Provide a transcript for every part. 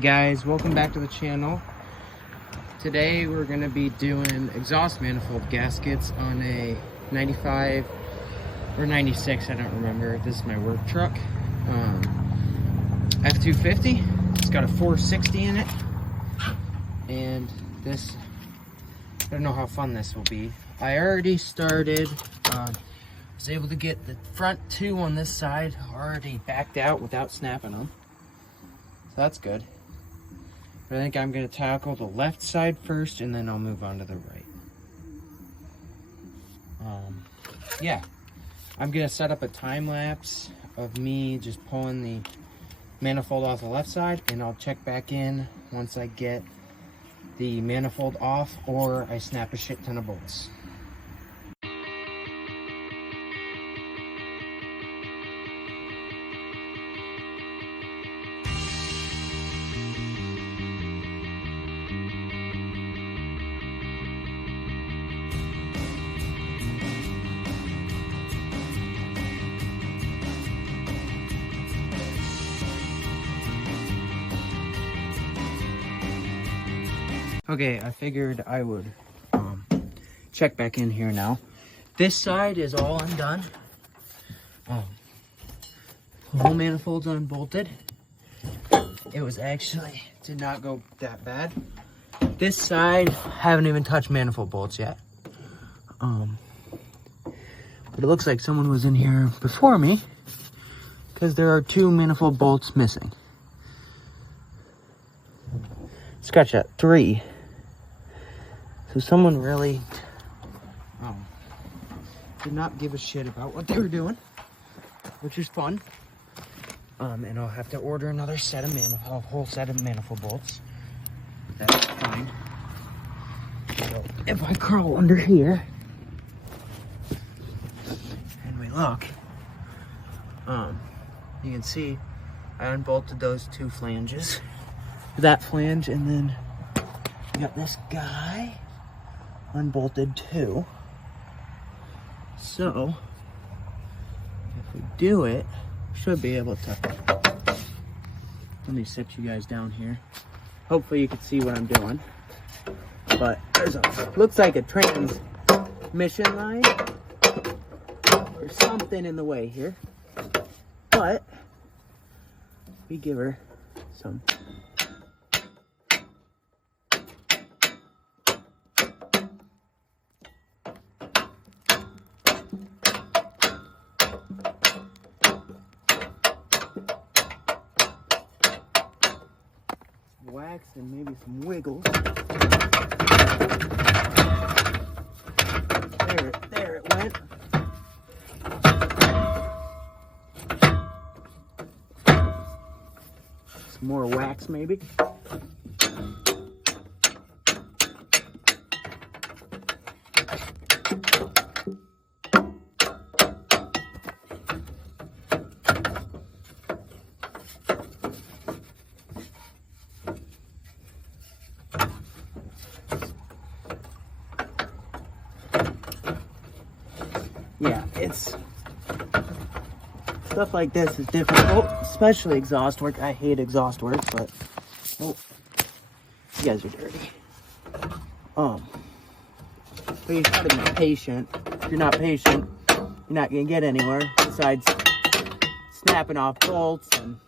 Guys, welcome back to the channel. Today we're going to be doing exhaust manifold gaskets on a 95 or 96, I don't remember. This is my work truck, f250. It's got a 460 in it, and this, I don't know how fun this will be. I already started, was able to get the front two on this side already backed out without snapping them, so that's good. I think I'm going to tackle the left side first, and then I'll move on to the right. Yeah, I'm going to set up a time lapse of me just pulling the manifold off the left side, and I'll check back in once I get the manifold off or I snap a shit ton of bolts. Okay, I figured I would check back in here now. This side is all undone. The whole manifold's unbolted. It was actually, did not go that bad. This side, haven't even touched manifold bolts yet. But it looks like someone was in here before me, because there are two manifold bolts missing. Scratch that, 3. So someone really did not give a shit about what they were doing, which is fun. And I'll have to order another set of a whole set of manifold bolts. That's fine. So if I crawl under here and we look, you can see I unbolted those two flanges, that flange, and then we got this guy unbolted too. So if we do it, we should be able to. Let me sit you guys down here. Hopefully you can see what I'm doing. But there's looks like a transmission line or something in the way here. But we give her some wax and maybe some wiggles. There it went. Some more wax maybe. Yeah, it's stuff like this is difficult, especially exhaust work. I hate exhaust work, but oh, you guys are dirty. But you gotta be patient. If you're not patient, you're not gonna get anywhere besides snapping off bolts and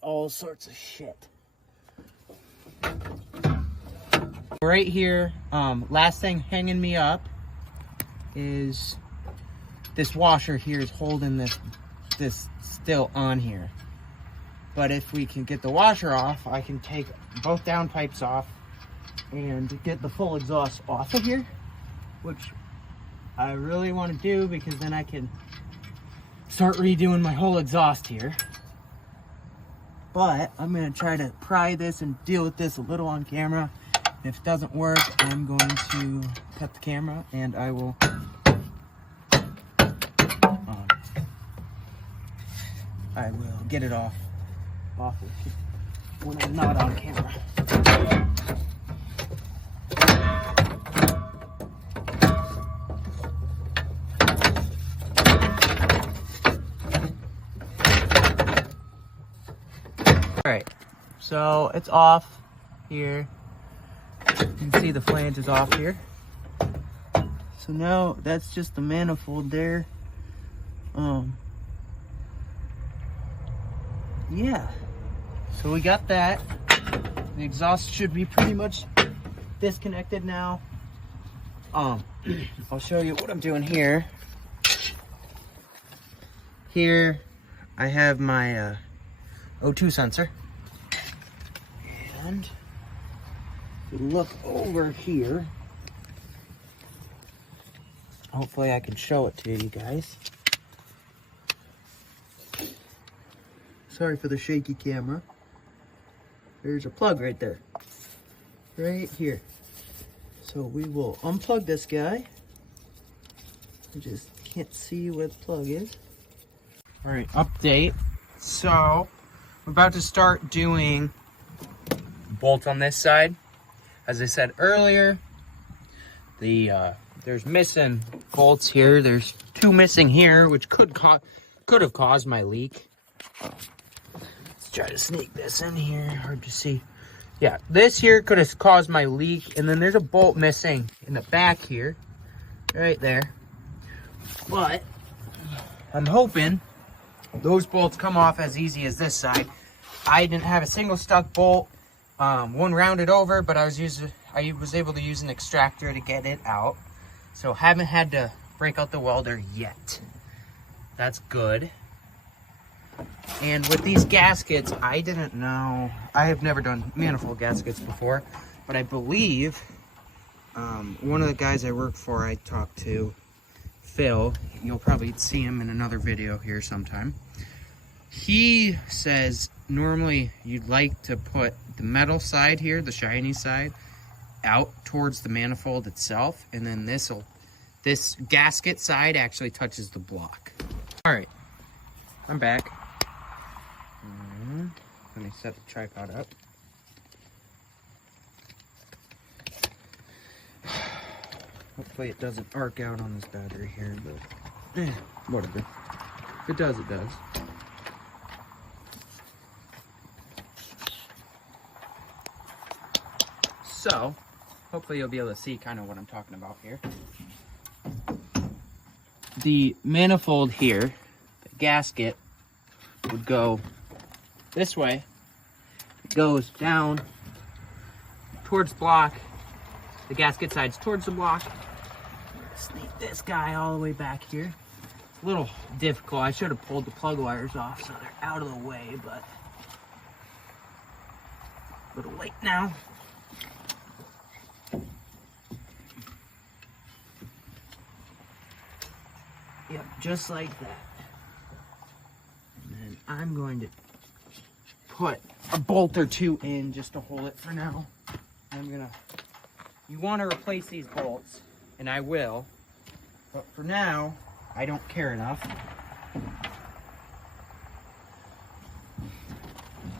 all sorts of shit. Right here, last thing hanging me up is this washer here is holding this still on here. But if we can get the washer off, I can take both downpipes off and get the full exhaust off of here, which I really want to do because then I can start redoing my whole exhaust here. But I'm going to try to pry this and deal with this a little on camera. If it doesn't work, I'm going to cut the camera and I will get it off when I'm not on camera. All right, So it's off here. You can see the flange is off here. So now that's just the manifold there. Yeah. So we got that. The exhaust should be pretty much disconnected now. I'll show you what I'm doing here. Here I have my O2 sensor. And if you look over here, hopefully I can show it to you guys. Sorry for the shaky camera. There's a plug right there. Right here. So we will unplug this guy. I just can't see where the plug is. Alright, update. So, we're about to start doing bolt on this side. As I said earlier, there's missing bolts here. There's 2 missing here, which could have caused my leak. Let's try to sneak this in here. Hard to see. Yeah, this here could have caused my leak, and then there's a bolt missing in the back here, right there. But I'm hoping those bolts come off as easy as this side. I didn't have a single stuck bolt. One rounded over, but I was able to use an extractor to get it out. So haven't had to break out the welder yet. That's good. And with these gaskets, I didn't know. I have never done manifold gaskets before, but I believe one of the guys I work for, I talked to, Phil. You'll probably see him in another video here sometime. He says normally you'd like to put the metal side here, the shiny side, out towards the manifold itself, and then this gasket side actually touches the block. All right, I'm back. Let me set the tripod up. Hopefully it doesn't arc out on this battery here, but whatever. If it does, it does. So, hopefully you'll be able to see kind of what I'm talking about here. The manifold here, the gasket, would go this way. It goes down towards block. The gasket side's towards the block. Sneak this guy all the way back here. It's a little difficult. I should have pulled the plug wires off so they're out of the way, but a little late now. Yep, just like that. And then I'm going to put a bolt or 2 in just to hold it for now. You want to replace these bolts, and I will, but for now, I don't care enough.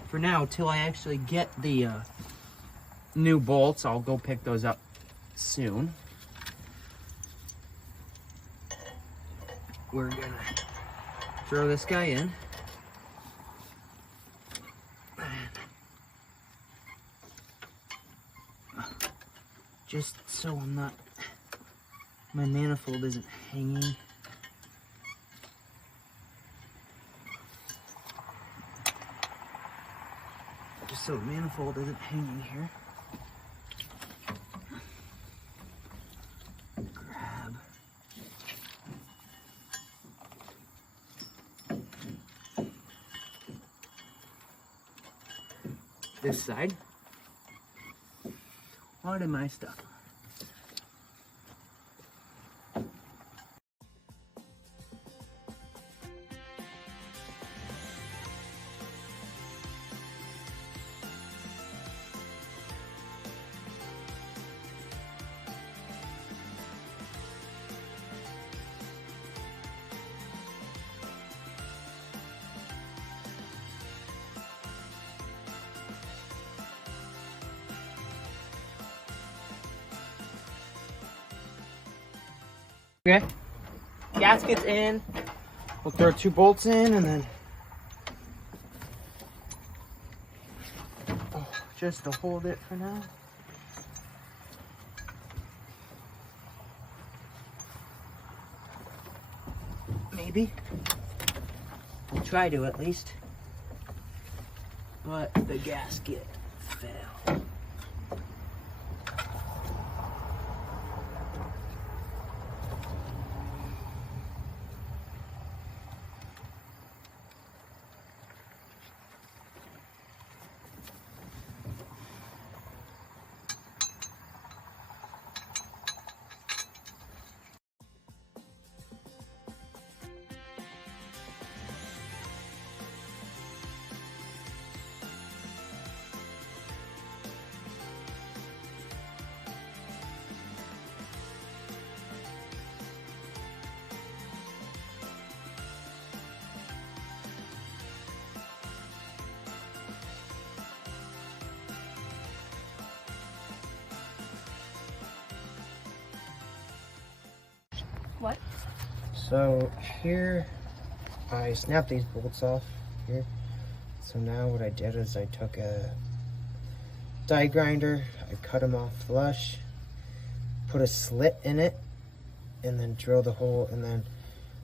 For now, till I actually get the new bolts, I'll go pick those up soon. We're gonna throw this guy in. Just so my manifold isn't hanging. Just so the manifold isn't hanging here. Grab. This side. What am I stuck on? Okay, gaskets in. We'll throw 2 bolts in and then just to hold it for now. Maybe. We'll try to at least. But the gasket fell. What? So here, I snapped these bolts off here. So now what I did is I took a die grinder, I cut them off flush, put a slit in it, and then drill the hole. And then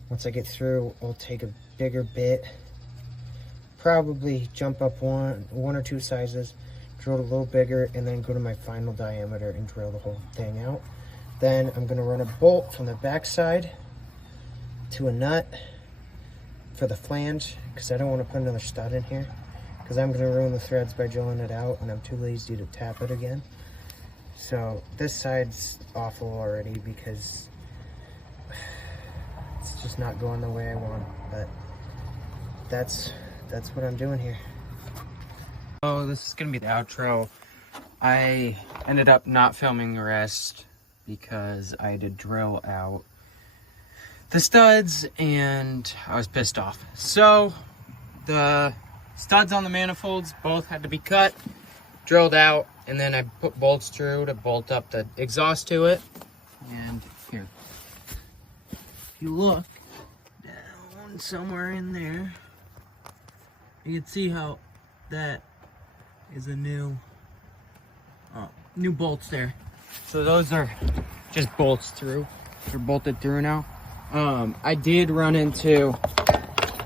once I get through, I'll take a bigger bit, probably jump up one or two sizes, drill it a little bigger, and then go to my final diameter and drill the whole thing out. Then I'm gonna run a bolt from the back side to a nut for the flange, because I don't want to put another stud in here, because I'm gonna ruin the threads by drilling it out, and I'm too lazy to tap it again. So this side's awful already because it's just not going the way I want, but that's what I'm doing here. Oh, this is gonna be the outro. I ended up not filming the rest because I had to drill out the studs and I was pissed off. So the studs on the manifolds both had to be cut, drilled out, and then I put bolts through to bolt up the exhaust to it. And here, if you look down somewhere in there, you can see how that is a new bolts there. So those are just bolts through. They're bolted through now. I did run into,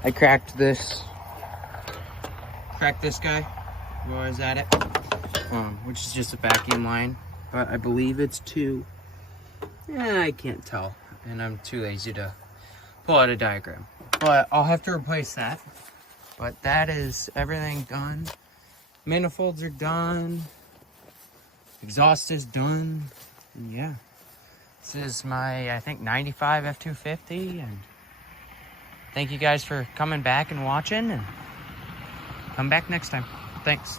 I cracked this guy while I was at it, which is just a vacuum line, but I believe it's two. Yeah, I can't tell, and I'm too lazy to pull out a diagram. But I'll have to replace that. But that is everything done. Manifolds are done. Exhaust is done. And yeah. This is my, I think, 95 f250. And thank you guys for coming back and watching. And come back next time. Thanks.